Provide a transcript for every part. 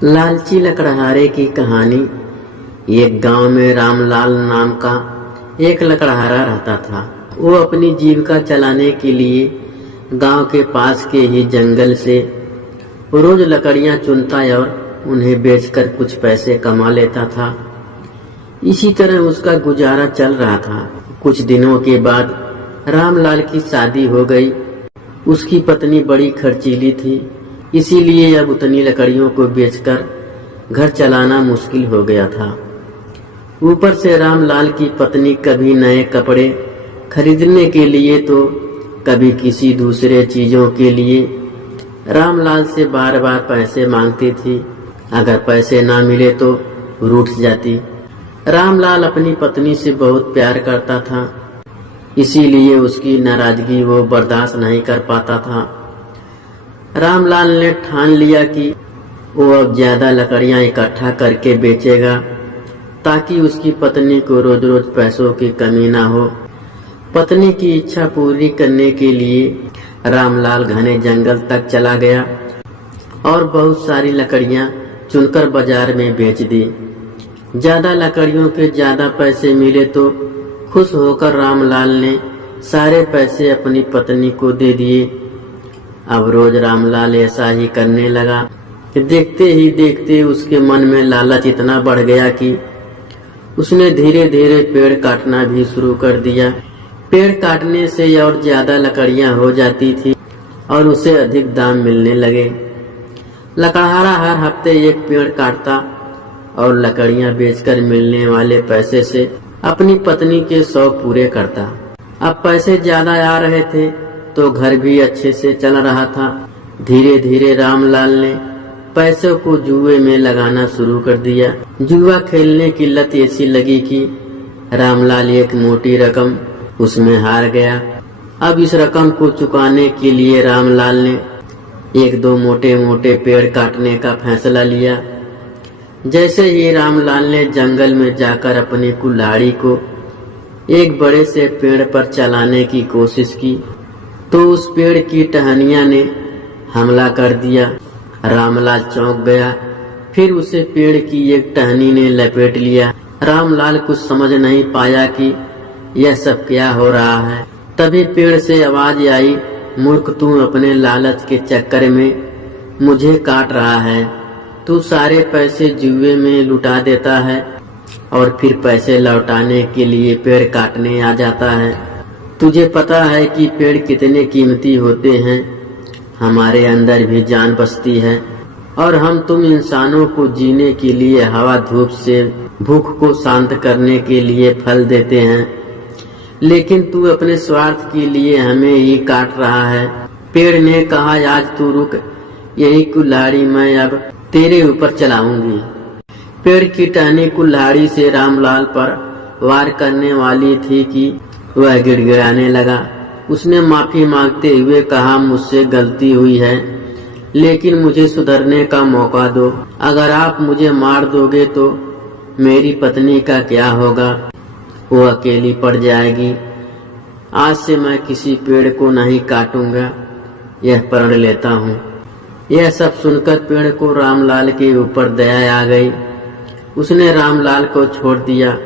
लालची लकड़हारे की कहानी। एक गांव में रामलाल नाम का एक लकड़हारा रहता था। वो अपनी जीविका चलाने के लिए गांव के पास के ही जंगल से रोज लकड़ियां चुनता और उन्हें बेचकर कुछ पैसे कमा लेता था। इसी तरह उसका गुजारा चल रहा था। कुछ दिनों के बाद रामलाल की शादी हो गई। उसकी पत्नी बड़ी खर्चीली थी, इसीलिए अब उतनी लकड़ियों को बेचकर घर चलाना मुश्किल हो गया था। ऊपर से रामलाल की पत्नी कभी नए कपड़े खरीदने के लिए तो कभी किसी दूसरे चीजों के लिए रामलाल से बार बार पैसे मांगती थी। अगर पैसे ना मिले तो रूठ जाती। रामलाल अपनी पत्नी से बहुत प्यार करता था, इसीलिए उसकी नाराजगी वो बर्दाश्त नहीं कर पाता था। रामलाल ने ठान लिया कि वो अब ज्यादा लकड़ियां इकट्ठा करके बेचेगा ताकि उसकी पत्नी को रोज रोज पैसों की कमी ना हो। पत्नी की इच्छा पूरी करने के लिए रामलाल घने जंगल तक चला गया और बहुत सारी लकड़ियां चुनकर बाजार में बेच दी। ज्यादा लकड़ियों के ज्यादा पैसे मिले तो खुश होकर रामलाल ने सारे पैसे अपनी पत्नी को दे दिए। अब रोज रामलाल ऐसा ही करने लगा कि देखते ही देखते उसके मन में लालच इतना बढ़ गया कि उसने धीरे धीरे पेड़ काटना भी शुरू कर दिया। पेड़ काटने से और ज्यादा लकड़ियां हो जाती थी और उसे अधिक दाम मिलने लगे। लकड़हारा हर हफ्ते एक पेड़ काटता और लकड़ियां बेचकर मिलने वाले पैसे से अपनी पत्नी के शौक पूरे करता। अब पैसे ज्यादा आ रहे थे तो घर भी अच्छे से चल रहा था। धीरे धीरे रामलाल ने पैसों को जुए में लगाना शुरू कर दिया। जुआ खेलने की लत ऐसी लगी कि रामलाल एक मोटी रकम उसमें हार गया। अब इस रकम को चुकाने के लिए रामलाल ने एक दो मोटे मोटे पेड़ काटने का फैसला लिया। जैसे ही रामलाल ने जंगल में जाकर अपनी कुल्हाड़ी को एक बड़े से पेड़ पर चलाने की कोशिश की तो उस पेड़ की टहनियां ने हमला कर दिया। रामलाल चौंक गया, फिर उसे पेड़ की एक टहनी ने लपेट लिया। रामलाल कुछ समझ नहीं पाया कि यह सब क्या हो रहा है। तभी पेड़ से आवाज आई, मूर्ख, तू अपने लालच के चक्कर में मुझे काट रहा है। तू सारे पैसे जुए में लुटा देता है और फिर पैसे लौटाने के लिए पेड़ काटने आ जाता है। तुझे पता है कि पेड़ कितने कीमती होते हैं। हमारे अंदर भी जान बसती है और हम तुम इंसानों को जीने के लिए हवा धूप से भूख को शांत करने के लिए फल देते हैं, लेकिन तू अपने स्वार्थ के लिए हमें ही काट रहा है। पेड़ ने कहा, आज तू रुक, यही कुल्हाड़ी मैं अब तेरे ऊपर चलाऊंगी। पेड़ की टहनी कुल्हाड़ी से रामलाल पर वार करने वाली थी कि वह गिड़गिड़ाने लगा। उसने माफी मांगते हुए कहा, मुझसे गलती हुई है, लेकिन मुझे सुधरने का मौका दो। अगर आप मुझे मार दोगे तो मेरी पत्नी का क्या होगा? वो अकेली पड़ जाएगी। आज से मैं किसी पेड़ को नहीं काटूंगा, यह प्रण लेता हूँ। यह सब सुनकर पेड़ को रामलाल के ऊपर दया आ गई। उसने रामलाल को छोड़ दिया।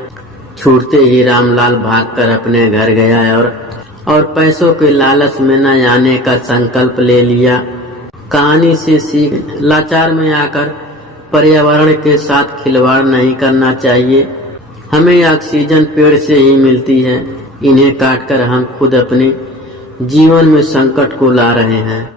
छूटते ही रामलाल भागकर अपने घर गया और पैसों के लालच में न आने का संकल्प ले लिया। कहानी से सीख, लाचार में आकर पर्यावरण के साथ खिलवाड़ नहीं करना चाहिए। हमें ऑक्सीजन पेड़ से ही मिलती है, इन्हें काटकर हम खुद अपने जीवन में संकट को ला रहे हैं।